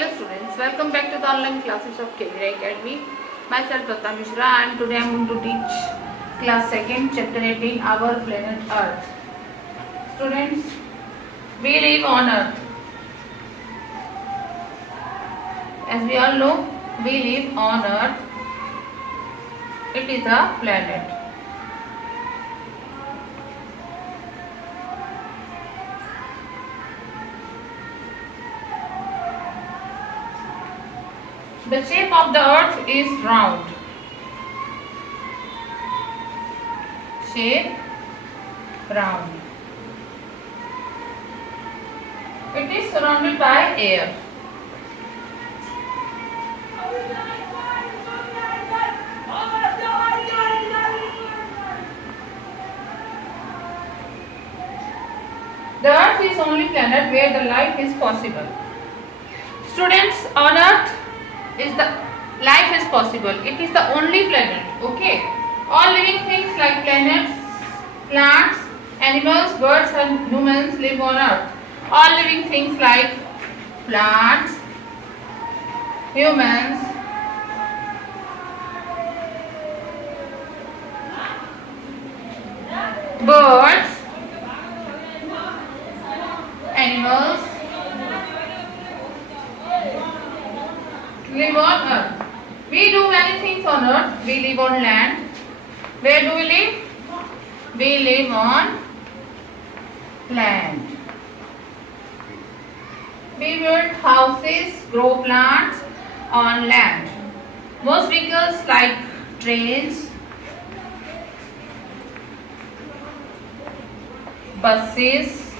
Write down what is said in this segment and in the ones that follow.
Hello students, welcome back to the online classes of Kevira Academy. Myself Lata Mishra and today I am going to teach class 2nd chapter 18 our planet Earth. Students, we live on Earth. As we all know, we live on Earth. It is a planet. The shape of the earth is round. Shape round. It is surrounded by air. The earth is only planet where the life is possible. Students, on earth life is possible. It is the only planet. Okay. All living things like planets, plants, animals, birds and humans live on earth. All living things like plants, humans, birds, animals live on earth. We do many things on earth. We live on land. Where do we live? We live on land. We build houses, grow plants on land. Most vehicles like trains, buses,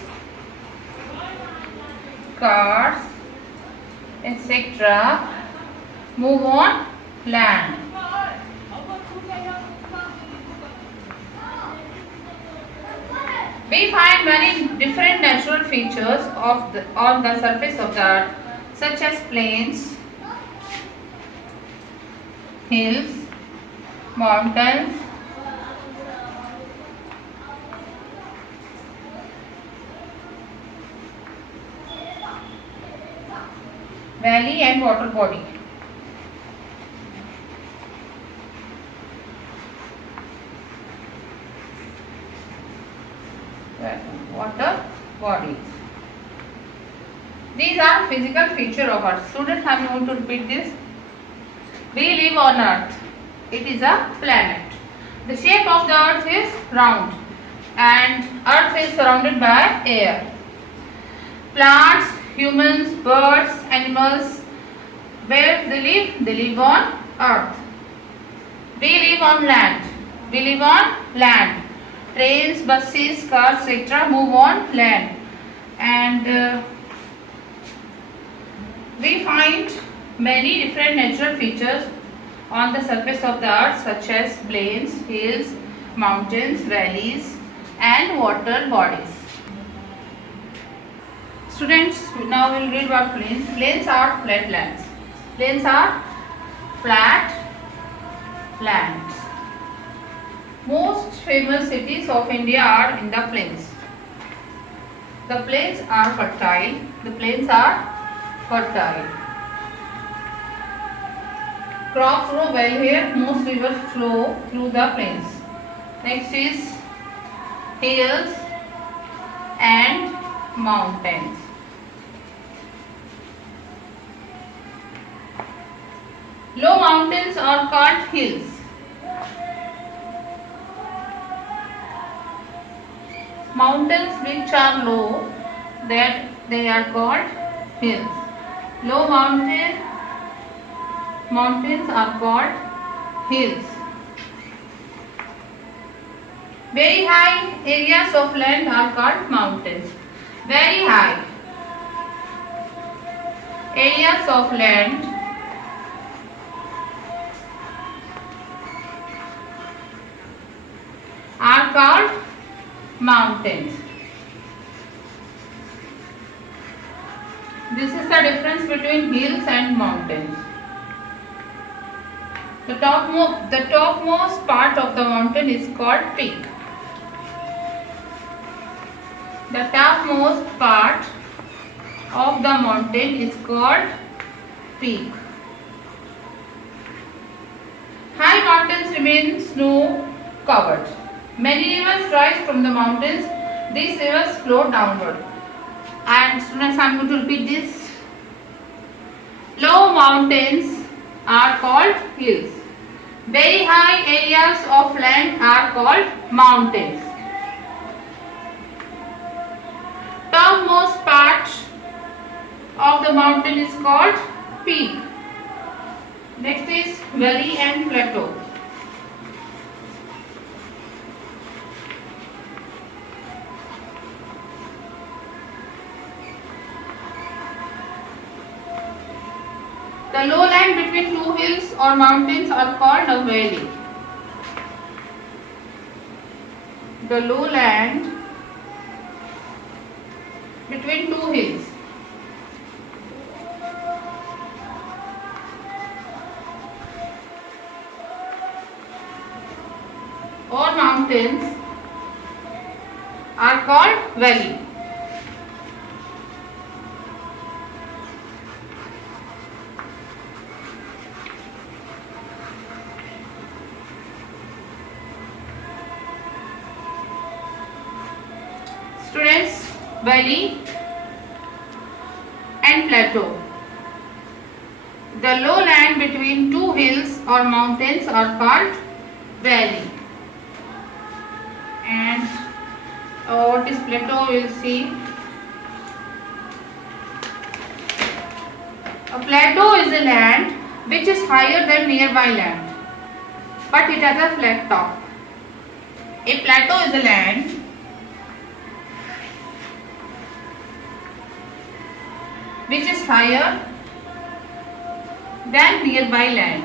cars, etc. move on land. We find many different natural features on the surface of the earth, such as plains, hills, mountains, valley and water body. Water bodies. These are physical features of earth. Students, I am going to repeat this. We live on earth. It is a planet. The shape of the earth is round and earth is surrounded by air. Plants, humans, birds, animals, where they live? They live on earth. We live on land. We live on land. Trains, buses, cars, etc. move on land. And we find many different natural features on the surface of the earth, such as plains, hills, mountains, valleys and water bodies. Students, now we will read about plains. Plains are flat lands. Plains are flat lands. Most famous cities of India are in the plains. The plains are fertile. The plains are fertile. Crops grow well here. Most rivers flow through the plains. Next is hills and mountains. Low mountains are called hills. Mountains which are low, that they are called hills. Low mountains are called hills. Very high areas of land are called mountains. Very high areas of land are called mountains. This is the difference between hills and mountains. The topmost part of the mountain is called peak. The topmost part of the mountain is called peak. High mountains remain snow covered. Many rivers rise from the mountains. These rivers flow downward. And students, I am going to repeat this. Low mountains are called hills. Very high areas of land are called mountains. Topmost part of the mountain is called peak. Next is valley and plateau. The lowland between two hills or mountains are called a valley. The lowland between two hills or mountains are called valley. Students, valley and plateau. The lowland between two hills or mountains are called valley. And what is plateau? We will see. A plateau is a land which is higher than nearby land, but it has a flat top. A plateau is a land which is higher than nearby land.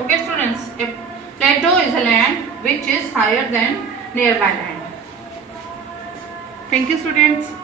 Okay students, a plateau is a land which is higher than nearby land. Thank you students.